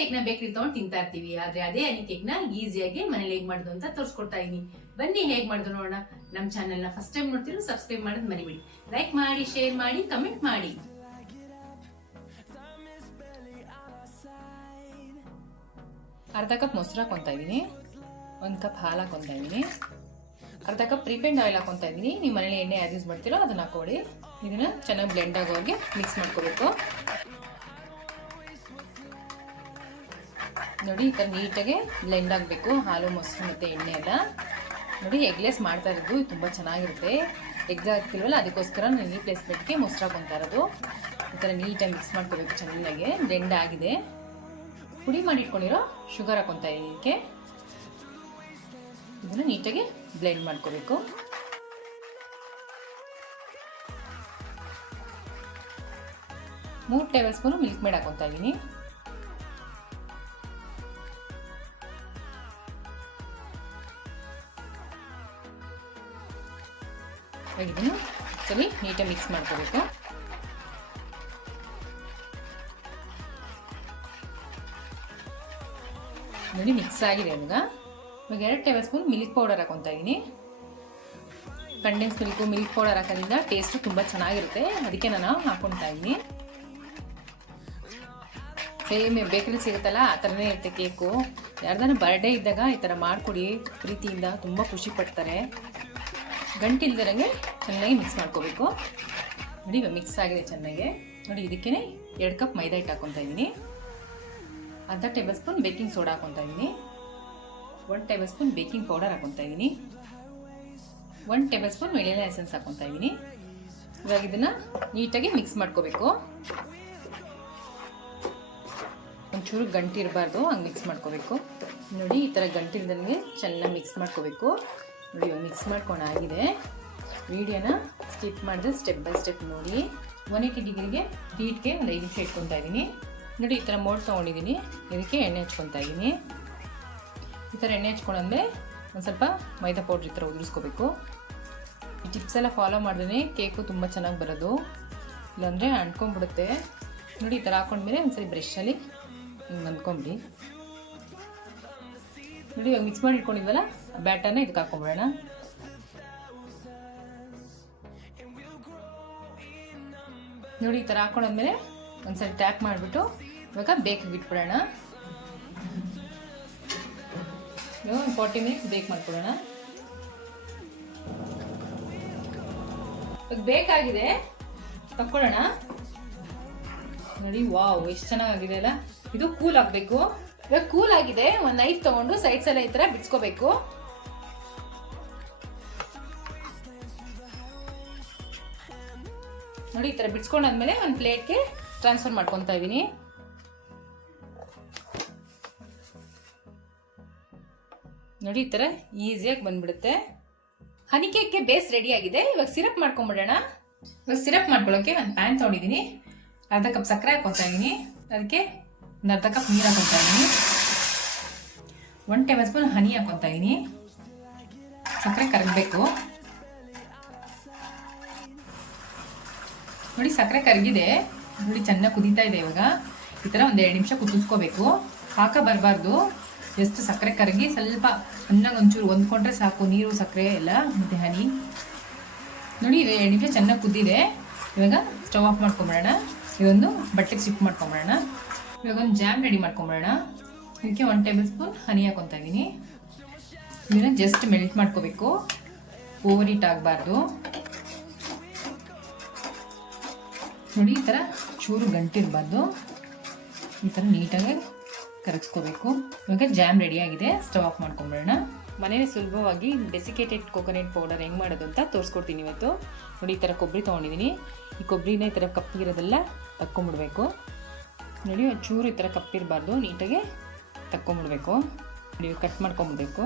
Cake ನ bakery ತಗೊಂಡು ತಿಂತಾ ಇರ್ತೀವಿ. ಆದ್ರೆ ಅದೇ ಹನಿ ಕೇಕ್ ನ ಈಸಿಯಾಗಿ ಮನೇಲಿ ಹೇಗ್ ಮಾಡೋದು ಅಂತ ತೋರಿಸ್ಕೊಡ್ತಾ ಇದೀನಿ. ಬನ್ನಿ ಹೇಗ್ ಮಾಡೋದು ನೋಡೋಣ. ನಮ್ಮ ಚಾನೆಲ್ ನ ಫಸ್ಟ್ ಟೈಮ್ ನೋಡ್ತಿರೋ ಸಬ್ಸ್ಕ್ರೈಬ್ ಮಾಡೋದು ಮರಿಬೇಡಿ. ಲೈಕ್ ಮಾಡಿ, ಶೇರ್ ಮಾಡಿ, ಕಮೆಂಟ್ ಮಾಡಿ. ಅರ್ಧ ಕಪ್ ಮೊಸರು ಹಾಕೊಂತಾ ಇದೀನಿ, 1 ಕಪ್ ಹಾಲು ಹಾಕೊಂತಾ ಇದೀನಿ, ಅರ್ಧ ಕಪ್ ಪ್ರೀಪೇಡ್ ಆಯಿಲ್ ಹಾಕೊಂತಾ ಇದೀನಿ. ನೀವು ಮನೇಲಿ ಎಣ್ಣೆ ಯಾವ್ದು ಯೂಸ್ ಮಾಡ್ತೀರೋ ಅದನ್ನ ಹಾಕೊಳ್ಳಿ. ಇದನ್ನ ಚೆನ್ನಾಗಿ ಬ್ಲೆಂಡ್ ಆಗೋಗೆ ಮಿಕ್ಸ್ ಮಾಡ್ಕೋಬೇಕು. ನೋಡಿ ಈ ಥರ ನೀಟಾಗಿ ಬ್ಲೆಂಡ್ ಆಗಬೇಕು ಹಾಲು, ಮೊಸರು ಮತ್ತು ಎಣ್ಣೆ ಎಲ್ಲ. ನೋಡಿ ಎಗ್ಲೆಸ್ ಮಾಡ್ತಾ ಇರೋದು ತುಂಬ ಚೆನ್ನಾಗಿರುತ್ತೆ. ಎಗ್ ಹಾಕ್ತಿಲ್ವಲ್ಲ ಅದಕ್ಕೋಸ್ಕರ ನಾನು ಈ ಪ್ಲೇಸ್ಮೆಂಟ್ಗೆ ಮೊಸರು ಹಾಕೊತಾ ಇರೋದು. ಈ ಥರ ನೀಟಾಗಿ ಮಿಕ್ಸ್ ಮಾಡ್ಕೋಬೇಕು. ಚೆನ್ನಾಗಿ ಬ್ಲೆಂಡ್ ಆಗಿದೆ. ಪುಡಿ ಮಾಡಿ ಇಟ್ಕೊಂಡಿರೋ ಶುಗರ್ ಹಾಕೊತಾ ಇದ್ದೀನಿ. ಇದಕ್ಕೆ ಇದನ್ನು ನೀಟಾಗಿ ಬ್ಲೆಂಡ್ ಮಾಡ್ಕೋಬೇಕು. ಮೂರು ಟೇಬಲ್ ಸ್ಪೂನು ಮಿಲ್ಕ್ ಮೇಡ್ ಹಾಕೊತಾ ಇದ್ದೀನಿ. ಇದನ್ನು ಸರಿ ನೀಟಾಗಿ ಮಿಕ್ಸ್ ಮಾಡ್ಕೋಬೇಕು. ನೋಡಿ ಮಿಕ್ಸ್ ಆಗಿದೆ. ಇವಾಗ 2 ಟೇಬಲ್ ಸ್ಪೂನ್ ಮಿಲ್ಕ್ ಪೌಡರ್ ಹಾಕೊತಾ ಇದ್ದೀನಿ. ಕಂಡೆನ್ಸ್ ಮಿಲ್ಕ್ ಪೌಡರ್ ಹಾಕೋದ್ರಿಂದ ಟೇಸ್ಟು ತುಂಬ ಚೆನ್ನಾಗಿರುತ್ತೆ. ಅದಕ್ಕೆ ನಾನು ಹಾಕೊತಾ ಇದ್ದೀನಿ. ಸೇಮ್ ಬೇಕರಿ ಸಿಗುತ್ತಲ್ಲ ಆ ಥರನೇ ಇರುತ್ತೆ ಕೇಕು. ಯಾರ್ದಾನ ಬರ್ಡೇ ಇದ್ದಾಗ ಈ ಥರ ಮಾಡಿಕೊಡಿ, ಪ್ರೀತಿಯಿಂದ ತುಂಬ ಖುಷಿ ಪಡ್ತಾರೆ. ಗಂಟಿಲ್ದಿರಂಗೆ ಚೆನ್ನಾಗಿ ಮಿಕ್ಸ್ ಮಾಡ್ಕೋಬೇಕು. ನೋಡಿ ಇವಾಗ ಮಿಕ್ಸ್ ಆಗಿದೆ ಚೆನ್ನಾಗಿ. ನೋಡಿ ಇದಕ್ಕೇ 2 ಕಪ್ ಮೈದಾ ಹಿಟ್ಟು ಹಾಕೊತಾ ಇದ್ದೀನಿ. ಅರ್ಧ ಟೇಬಲ್ ಸ್ಪೂನ್ ಬೇಕಿಂಗ್ ಸೋಡಾ ಹಾಕೊತಾ ಇದ್ದೀನಿ. 1 ಟೇಬಲ್ ಸ್ಪೂನ್ ಬೇಕಿಂಗ್ ಪೌಡರ್ ಹಾಕೊತಾ ಇದ್ದೀನಿ. 1 ಟೇಬಲ್ ಸ್ಪೂನ್ ವೆನಿಲಾ ಎಸೆನ್ಸ್ ಹಾಕೊತಾ ಇದ್ದೀನಿ. ಇವಾಗ ಇದನ್ನು ನೀಟಾಗಿ ಮಿಕ್ಸ್ ಮಾಡ್ಕೋಬೇಕು. ಒಂಚೂರು ಗಂಟು ಇರಬಾರ್ದು, ಹಂಗೆ ಮಿಕ್ಸ್ ಮಾಡ್ಕೋಬೇಕು. ನೋಡಿ ಈ ಥರ ಗಂಟಿಲ್ದಂಗೆ ಚೆನ್ನಾಗಿ ಮಿಕ್ಸ್ ಮಾಡ್ಕೋಬೇಕು. ನೋಡಿ ಇವಾಗ ಮಿಕ್ಸ್ ಮಾಡ್ಕೊಂಡು ಆಗಿದೆ. ವಿಡಿಯೋನ ಸ್ಕಿಪ್ ಮಾಡಿದ್ರೆ ಸ್ಟೆಪ್ ಬೈ ಸ್ಟೆಪ್ ನೋಡಿ. 180 ಡಿಗ್ರಿಗೆ ಹೀಟ್ಗೆ ಒಂದು 5 ನಿಮಿಷ ಇಟ್ಕೊತಾ ಇದ್ದೀನಿ. ನೋಡಿ ಈ ಥರ ಮೋಲ್ಡ್ ತೊಗೊಂಡಿದ್ದೀನಿ. ಇದಕ್ಕೆ ಎಣ್ಣೆ ಹಚ್ಕೊತಾ ಇದ್ದೀನಿ. ಈ ಥರ ಎಣ್ಣೆ ಹಚ್ಕೊಂಡ್ಮೇಲೆ ಒಂದು ಸ್ವಲ್ಪ ಮೈದಾ ಪೌಡ್ರ್ ಈ ಥರ ಉದುರಿಸ್ಕೋಬೇಕು. ಈ ಟಿಪ್ಸ್ ಎಲ್ಲ ಫಾಲೋ ಮಾಡಿದ್ರೆ ಕೇಕು ತುಂಬ ಚೆನ್ನಾಗಿ ಬರೋದು, ಇಲ್ಲಾಂದರೆ ಅಂಟ್ಕೊಂಡ್ಬಿಡುತ್ತೆ. ನೋಡಿ ಈ ಥರ ಹಾಕೊಂಡ್ಮೇಲೆ ಒಂದ್ಸರಿ ಬ್ರಷಲ್ಲಿ ಹಿಂಗೆ ಅಂದ್ಕೊಂಬಿಡಿ. ನೋಡಿ ಇವಾಗ ಮಿಕ್ಸ್ ಮಾಡಿ ಇಟ್ಕೊಂಡಿದ್ವಲ್ಲ ಬ್ಯಾಟರ್ನ ಇದಕ್ಕೆ ಹಾಕೊಂಡ್ಬಿಡೋಣ. ನೋಡಿ ಈ ಥರ ಹಾಕೊಂಡಾದ್ಮೇಲೆ ಒಂದ್ಸರಿ ಟ್ಯಾಪ್ ಮಾಡಿಬಿಟ್ಟು ಇವಾಗ ಬೇಕಿಗೆ ಬಿಟ್ಬಿಡೋಣ. 40 ಮಿನಿಟ್ಸ್ ಬೇಕ್ ಮಾಡ್ಕೊಡೋಣ. ಇವಾಗ ಬೇಕಾಗಿದೆ, ತಕ್ಕೊಳ್ಳೋಣ. ನೋಡಿ ವಾವ್ ಎಷ್ಟು ಚೆನ್ನಾಗಿದೆ ಅಲ್ಲ. ಇದು ಕೂಲ್ ಆಗಬೇಕು. ಇವಾಗ ಕೂಲ್ ಆಗಿದೆ. ಒಂದು ನೈಫ್ ತಗೊಂಡು ಸೈಡ್ಸ್ ಎಲ್ಲ ಈ ಥರ ಬಿಡ್ಸ್ಕೋಬೇಕು. ನೋಡಿ ಈ ಥರ ಬಿಡ್ಸ್ಕೊಂಡಾದ್ಮೇಲೆ ಒಂದು ಪ್ಲೇಟ್ಗೆ ಟ್ರಾನ್ಸ್ಫರ್ ಮಾಡ್ಕೊತಾ ಇದ್ದೀನಿ. ನೋಡಿ ಈ ಥರ ಈಸಿಯಾಗಿ ಬಂದ್ಬಿಡುತ್ತೆ. ಹನಿ ಕೇಕ್ಗೆ ಬೇಸ್ ರೆಡಿ ಆಗಿದೆ. ಇವಾಗ ಸಿರಪ್ ಮಾಡ್ಕೊಂಬಿಡೋಣ. ಇವಾಗ ಸಿರಪ್ ಮಾಡ್ಕೊಳ್ಳೋಕೆ ಒಂದು ಪ್ಯಾನ್ ತೊಗೊಂಡಿದ್ದೀನಿ. ಅರ್ಧ ಕಪ್ ಸಕ್ಕರೆ ಹಾಕೊತಾ ಇದ್ದೀನಿ. ಅದಕ್ಕೆ ಒಂದು ಅರ್ಧ ಕಪ್ ನೀರು ಹಾಕೊತಾ ಇದ್ದೀನಿ. 1 ಟೇಬಲ್ ಸ್ಪೂನ್ ಹನಿ ಹಾಕೊತಾ ಇದ್ದೀನಿ. ಸಕ್ಕರೆ ಕರಗಬೇಕು. ನೋಡಿ ಸಕ್ಕರೆ ಕರಗಿದೆ. ನೋಡಿ ಚೆನ್ನಾಗಿ ಕುದೀತಾ ಇದೆ. ಇವಾಗ ಈ ಥರ ಒಂದು 2 ನಿಮಿಷ ಕುದಿಸ್ಕೋಬೇಕು. ಪಾಕ ಬರಬಾರ್ದು. ಎಷ್ಟು ಸಕ್ಕರೆ ಕರಗಿ ಸ್ವಲ್ಪ ಚೆನ್ನಾಗಿ ಒಂಚೂರು ಹೊಂದ್ಕೊಂಡ್ರೆ ಸಾಕು. ನೀರು ಸಕ್ಕರೆ ಎಲ್ಲ ಮತ್ತು ಹನಿ. ನೋಡಿ ಇದು 2 ನಿಮಿಷ ಚೆನ್ನಾಗಿ ಕುದ್ದಿದೆ. ಇವಾಗ ಸ್ಟವ್ ಆಫ್ ಮಾಡ್ಕೊಂಬಿಡೋಣ. ಇದೊಂದು ಬಟ್ಟೆಗೆ ಶಿಫ್ಟ್ ಮಾಡ್ಕೊಂಬಿಡೋಣ. ಇವಾಗ ಒಂದು ಜಾಮ್ ರೆಡಿ ಮಾಡ್ಕೊಂಬಿಡೋಣ. ಇದಕ್ಕೆ 1 ಟೇಬಲ್ ಸ್ಪೂನ್ ಹನಿ ಹಾಕೊತಾ ಇದ್ದೀನಿ. ಇದನ್ನು ಜಸ್ಟ್ ಮೆಲ್ಟ್ ಮಾಡ್ಕೋಬೇಕು. ಓವರ್ ಹೀಟ್ ಆಗಬಾರ್ದು. ನೋಡಿ ಈ ಥರ ಚೂರು ಗಂಟಿರಬಾರ್ದು. ಈ ಥರ ನೀಟಾಗಿ ಕರಗಿಸ್ಕೋಬೇಕು. ಇವಾಗ ಜಾಮ್ ರೆಡಿ ಆಗಿದೆ. ಸ್ಟವ್ ಆಫ್ ಮಾಡ್ಕೊಂಬಿಡೋಣ. ಮನೇಲಿ ಸುಲಭವಾಗಿ ಡೆಸಿಕೇಟೆಡ್ ಕೋಕೋನಟ್ ಪೌಡರ್ ಹೆಂಗೆ ಮಾಡೋದು ಅಂತ ತೋರಿಸ್ಕೊಡ್ತೀನಿ ಇವತ್ತು. ನೋಡಿ ಈ ಥರ ಕೊಬ್ಬರಿ ತೊಗೊಂಡಿದ್ದೀನಿ. ಈ ಕೊಬ್ಬರಿನ ಈ ಥರ ಕಪ್ಪಿರೋದೆಲ್ಲ ತಕ್ಕೊಂಬಿಡ್ಬೇಕು. ನೋಡಿ ಒಂಚೂರು ಈ ಥರ ಕಪ್ಪಿರಬಾರ್ದು, ನೀಟಾಗಿ ತಕ್ಕೊಂಬಿಡ್ಬೇಕು. ನೋಡಿ ಕಟ್ ಮಾಡ್ಕೊಂಬಿಡ್ಬೇಕು.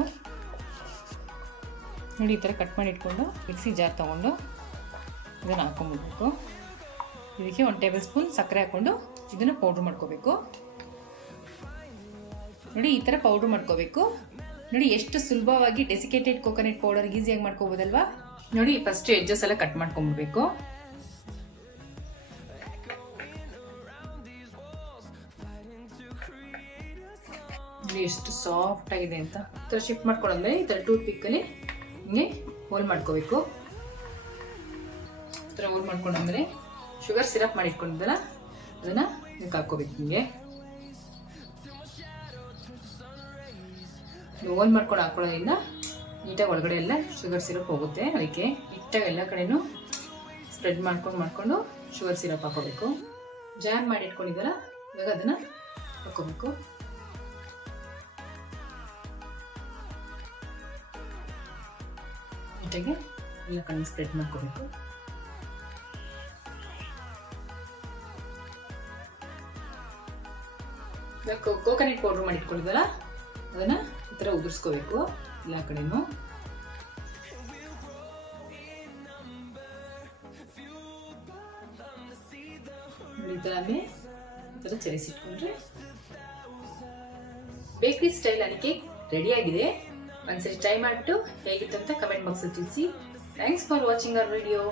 ನೋಡಿ ಈ ಥರ ಕಟ್ ಮಾಡಿ ಇಟ್ಕೊಂಡು ಮಿಕ್ಸಿ ಜಾರ್ ತೊಗೊಂಡು ಇದನ್ನು ಹಾಕ್ಕೊಂಬಿಡ್ಬೇಕು. ಇದಕ್ಕೆ 1 ಟೇಬಲ್ ಸ್ಪೂನ್ ಸಕ್ಕರೆ ಹಾಕ್ಕೊಂಡು ಇದನ್ನು ಪೌಡ್ರ್ ಮಾಡ್ಕೋಬೇಕು. ನೋಡಿ ಈ ಥರ ಪೌಡ್ರ್ ಮಾಡ್ಕೋಬೇಕು. ನೋಡಿ ಎಷ್ಟು ಸುಲಭವಾಗಿ ಡೆಸಿಕೇಟೆಡ್ ಕೋಕೋನಟ್ ಪೌಡರ್ ಈಸಿಯಾಗಿ ಮಾಡ್ಕೋಬೋದಲ್ವಾ. ನೋಡಿ ಫಸ್ಟ್ ಎಡ್ಜಸ್ ಎಲ್ಲ ಕಟ್ ಮಾಡ್ಕೊಂಡ್ಬಿಡ್ಬೇಕು. ಇಲ್ಲಿ ಎಷ್ಟು ಸಾಫ್ಟ್ ಆಗಿದೆ ಅಂತ. ಈ ಥರ ಶಿಫ್ಟ್ ಮಾಡ್ಕೊಂಡ್ಮೇಲೆ ಈ ಥರ ಟೂತ್ ಪಿಕ್ಕಲ್ಲಿ ಹಿಂಗೆ ಹೋಲ್ ಮಾಡ್ಕೋಬೇಕು. ಈ ಥರ ಹೋಲ್ ಮಾಡ್ಕೊಂಡ್ಮೇಲೆ ಶುಗರ್ ಸಿರಪ್ ಮಾಡಿ ಇಟ್ಕೊಂಡಿದ್ದಲ್ಲ ಅದನ್ನು ಇದಕ್ಕೆ ಹಾಕ್ಕೋಬೇಕು. ಹಿಂಗೆ ಹೋಲ್ ಮಾಡ್ಕೊಂಡು ಹಾಕೊಳ್ಳೋದ್ರಿಂದ ನೀಟಾಗಿ ಒಳಗಡೆ ಎಲ್ಲ ಶುಗರ್ ಸಿರಪ್ ಹೋಗುತ್ತೆ. ಅದಕ್ಕೆ ನೀಟಾಗಿ ಎಲ್ಲ ಕಡೆನೂ ಸ್ಪ್ರೆಡ್ ಮಾಡ್ಕೊಂಡು ಶುಗರ್ ಸಿರಪ್ ಹಾಕೋಬೇಕು. ಜಾಮ್ ಮಾಡಿ ಇಟ್ಕೊಂಡಿದ್ದಲ್ಲ ಇವಾಗ ಅದನ್ನು ಹಾಕ್ಕೋಬೇಕು. ನೀಟಾಗಿ ಎಲ್ಲ ಕಡೆ ಸ್ಪ್ರೆಡ್ ಮಾಡ್ಕೋಬೇಕು. ಇವಾಗ ಕೋಕೋನಟ್ ಪೌಡ್ರ್ ಮಾಡಿ ಇಟ್ಕೊಂಡಿದ್ದಲ್ಲ ಅದನ್ನು ಈ ಥರ ಉದುರಿಸ್ಕೋಬೇಕು ಎಲ್ಲ ಕಡೆನೂ. ಈ ಥರ ಚರಿಸಿಟ್ಕೊಂಡ್ರೆ ಬೇಕ್ರಿ ಸ್ಟೈಲ್ ಹನಿ ಕೇಕ್ ರೆಡಿ ಆಗಿದೆ. ಒಂದ್ಸರಿ ಟ್ರೈ ಮಾಡಿಬಿಟ್ಟು ಹೇಗಿತ್ತು ಅಂತ ಕಮೆಂಟ್ ಬಾಕ್ಸಲ್ಲಿ ತಿಳಿಸಿ. Thanks for watching our video.